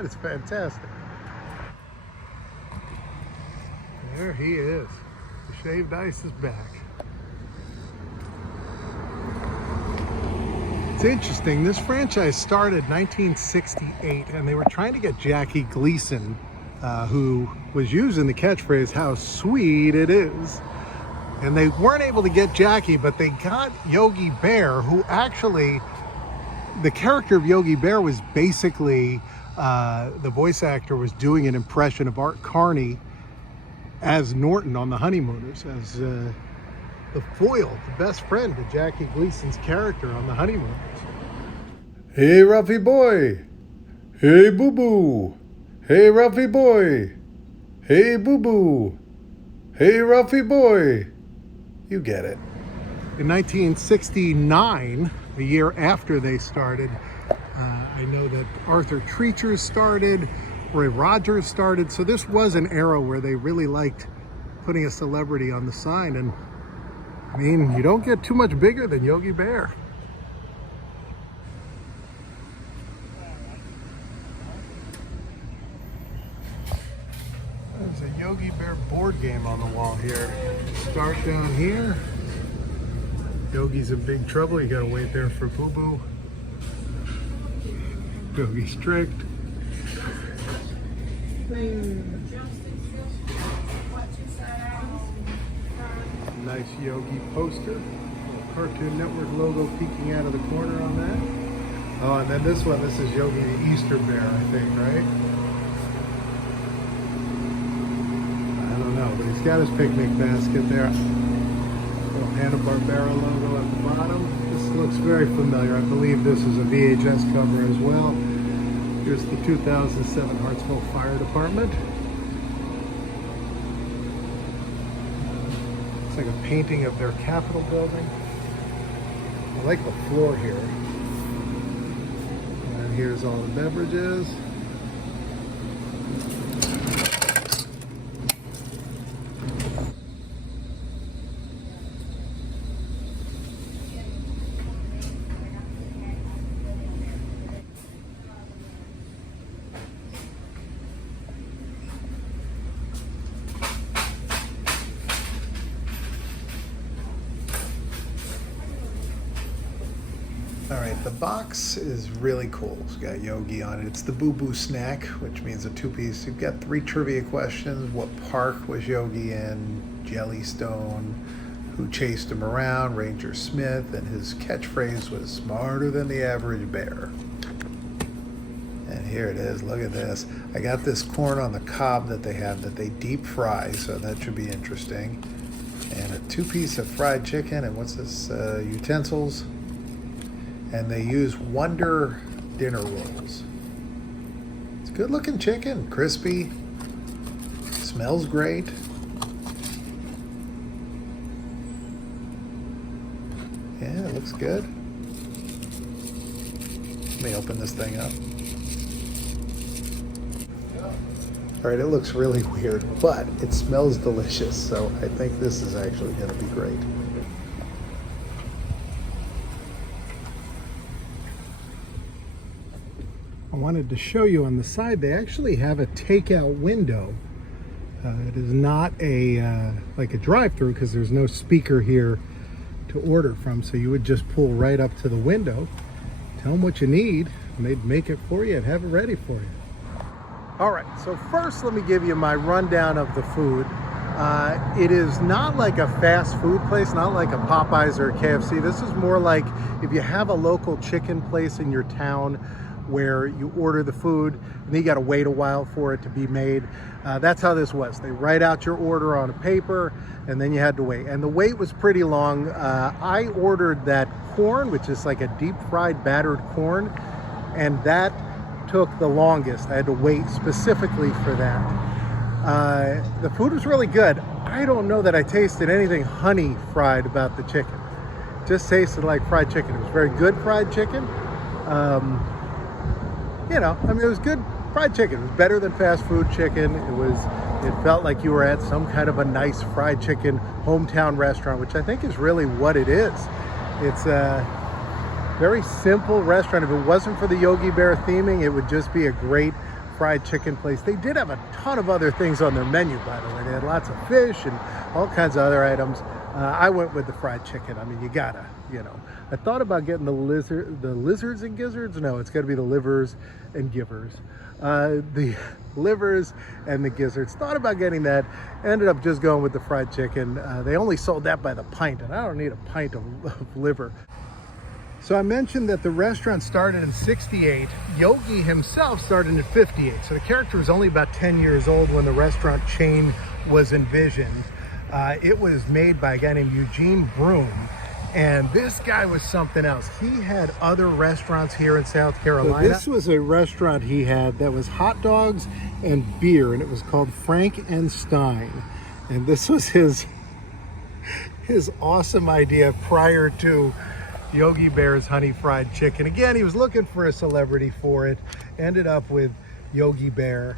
That is fantastic. There he is. The shaved ice is back. It's interesting, this franchise started 1968 and they were trying to get Jackie Gleason, who was using the catchphrase, "How sweet it is." And they weren't able to get Jackie, but they got Yogi Bear, who actually, the character of Yogi Bear was basically, the voice actor was doing an impression of Art Carney as Norton on The Honeymooners, as the foil, the best friend to Jackie Gleason's character on The Honeymooners. Hey, Ruffy boy. Hey, boo-boo. Hey, Ruffy boy. Hey, boo-boo. Hey, Ruffy boy. You get it. In 1969, the year after they started, I know that Arthur Treacher started, Roy Rogers started, so this was an era where they really liked putting a celebrity on the sign, and I mean, you don't get too much bigger than Yogi Bear. There's a Yogi Bear board game on the wall here. Start down here. Yogi's in big trouble. You gotta wait there for Boo Boo. Yogi's strict. Nice Yogi poster. Cartoon Network logo peeking out of the corner on that. Oh, and then this one, this is Yogi the Easter Bear, I think, right? I don't know, but he's got his picnic basket there. Little Hanna-Barbera logo at the bottom. This looks very familiar. I believe this is a VHS cover as well. Here's the 2007 Hartsville Fire Department. It's like a painting of their Capitol building. I like the floor here. And here's all the beverages. All right, the box is really cool. It's got Yogi on it. It's the Boo Boo snack, which means a two-piece. You've got 3 trivia questions. What park was Yogi in? Jellystone. Who chased him around? Ranger Smith. And his catchphrase was smarter than the average bear. And here it is. Look at this. I got this corn on the cob that they have that they deep fry, so that should be interesting. And a 2-piece of fried chicken. And what's this? Utensils. And they use Wonder dinner rolls. It's good looking chicken, crispy, smells great. Yeah, it looks good. Let me open this thing up. All right, it looks really weird, but it smells delicious, so I think this is actually gonna be great. I wanted to show you on the side, they actually have a takeout window. It is not a like a drive-through because there's no speaker here to order from, so you would just pull right up to the window, tell them what you need, and they'd make it for you and have it ready for you. All right, so first let me give you my rundown of the food. It is not like a fast food place, not like a Popeyes or a KFC. This is more like if you have a local chicken place in your town where you order the food and then you got to wait a while for it to be made. That's how this was. They write out your order on a paper and then you had to wait. And the wait was pretty long. I ordered that corn, which is like a deep fried battered corn, and that took the longest. I had to wait specifically for that. The food was really good. I don't know that I tasted anything honey fried about the chicken. It just tasted like fried chicken. It was very good fried chicken. You know, I mean, it was good fried chicken. It was better than fast food chicken. It felt like you were at some kind of a nice fried chicken hometown restaurant, which I think is really what it is. It's a very simple restaurant. If it wasn't for the Yogi Bear theming, it would just be a great fried chicken place. They did have a ton of other things on their menu, by the way. They had lots of fish and all kinds of other items. I went with the fried chicken. I mean, you gotta, you know. I thought about getting the lizards and gizzards. No, it's got to be the livers and givers. The livers and the gizzards. Thought about getting that. Ended up just going with the fried chicken. They only sold that by the pint, and I don't need a pint of liver. So I mentioned that the restaurant started in '68. Yogi himself started in '58. So the character was only about 10 years old when the restaurant chain was envisioned. It was made by a guy named Eugene Broom. And this guy was something else. He had other restaurants here in South Carolina. So this was a restaurant he had that was hot dogs and beer, and it was called Frank and Stein. And this was his awesome idea prior to Yogi Bear's honey fried chicken. Again, he was looking for a celebrity for it. Ended up with Yogi Bear.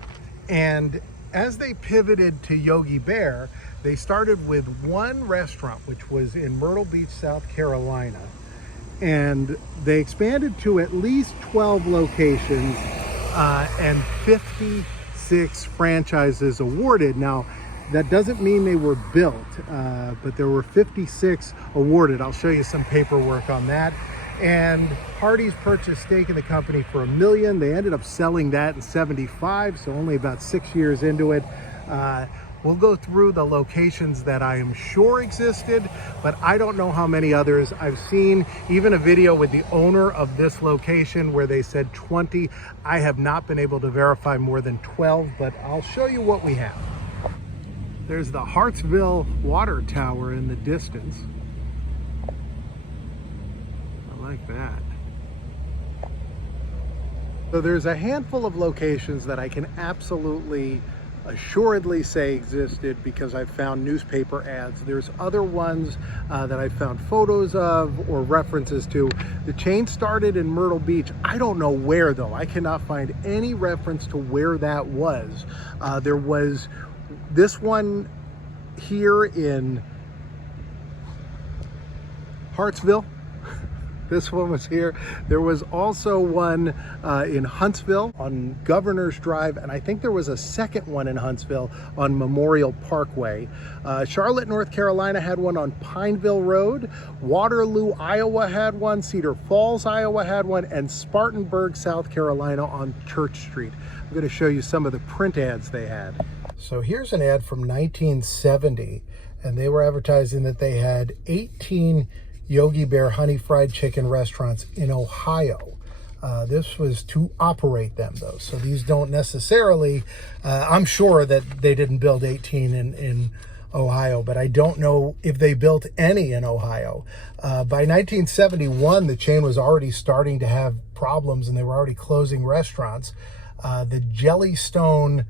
And as they pivoted to Yogi Bear, they started with one restaurant, which was in Myrtle Beach, South Carolina. And they expanded to at least 12 locations and 56 franchises awarded. Now, that doesn't mean they were built, but there were 56 awarded. I'll show you some paperwork on that. And Hardee's purchased stake in the company for $1 million. They ended up selling that in '75, so only about 6 years into it. We'll go through the locations that I am sure existed, but I don't know how many others. I've seen even a video with the owner of this location where they said 20. I have not been able to verify more than 12, but I'll show you what we have. There's the Hartsville water tower in the distance. I like that. So there's a handful of locations that I can absolutely assuredly say existed because I've found newspaper ads. There's other ones that I found photos of or references to. The chain started in Myrtle Beach. I don't know where though. I cannot find any reference to where that was. There was this one here in Hartsville. This one was here. There was also one in Huntsville on Governor's Drive, and I think there was a second one in Huntsville on Memorial Parkway. Charlotte, North Carolina had one on Pineville Road. Waterloo, Iowa had one. Cedar Falls, Iowa had one. And Spartanburg, South Carolina on Church Street. I'm going to show you some of the print ads they had. So here's an ad from 1970, and they were advertising that they had 18 Yogi Bear honey fried chicken restaurants in Ohio. This was to operate them though, so these don't necessarily, I'm sure that they didn't build 18 in Ohio, but I don't know if they built any in Ohio. By 1971, the chain was already starting to have problems and they were already closing restaurants. The Jellystone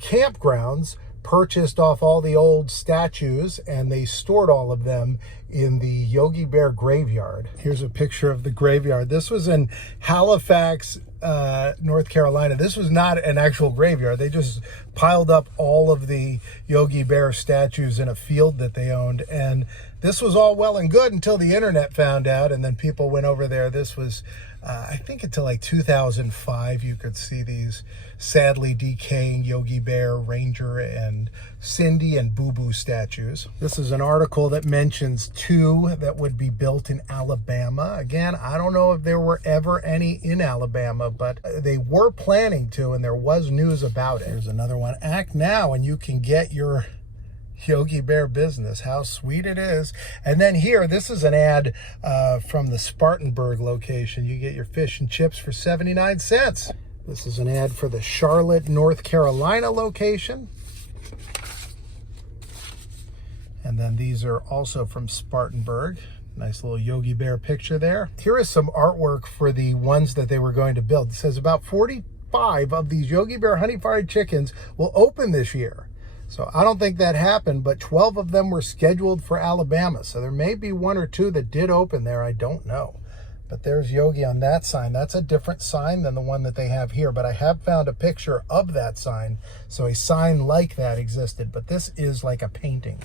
campgrounds purchased off all the old statues and they stored all of them in the Yogi Bear graveyard. Here's a picture of the graveyard. This was in Halifax, North Carolina. This was not an actual graveyard. They just piled up all of the Yogi Bear statues in a field that they owned. And this was all well and good until the internet found out, and then people went over there. This was, I think until like 2005, you could see these sadly decaying Yogi Bear, Ranger, and Cindy and Boo Boo statues. This is an article that mentions 2 that would be built in Alabama. Again, I don't know if there were ever any in Alabama, but they were planning to, and there was news about it. Here's another one. Act now and you can get your Yogi Bear business. How sweet it is. And then here, this is an ad from the Spartanburg location. You get your fish and chips for 79 cents. This is an ad for the Charlotte, North Carolina location. And then these are also from Spartanburg. Nice little Yogi Bear picture there. Here is some artwork for the ones that they were going to build. It says about 45 of these Yogi Bear honey fried chickens will open this year. So I don't think that happened, but 12 of them were scheduled for Alabama. So there may be 1 or 2 that did open there. I don't know. But there's Yogi on that sign. That's a different sign than the one that they have here. But I have found a picture of that sign. So a sign like that existed. But this is like a painting.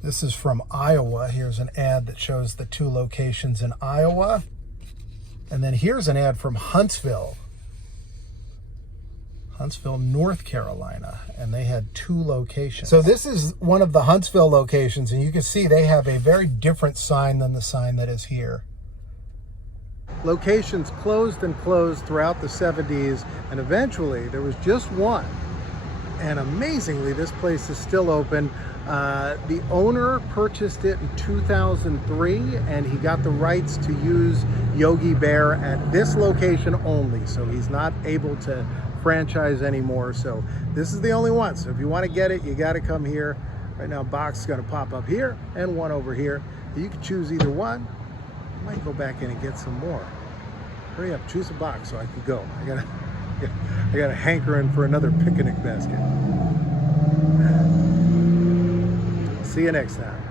This is from Iowa. Here's an ad that shows the 2 locations in Iowa. And then here's an ad from Huntsville. Huntsville, North Carolina, and they had 2 locations. So this is one of the Huntsville locations, and you can see they have a very different sign than the sign that is here. Locations closed and closed throughout the 70s, and eventually there was just one. And amazingly, this place is still open. The owner purchased it in 2003, and he got the rights to use Yogi Bear at this location only. So he's not able to franchise anymore. So this is the only one. So if you want to get it, you got to come here. Right now, box is going to pop up here and one over here. You can choose either one. I might go back in and get some more. Hurry up, choose a box so I can go. I got a hankering for another picnic basket. See you next time.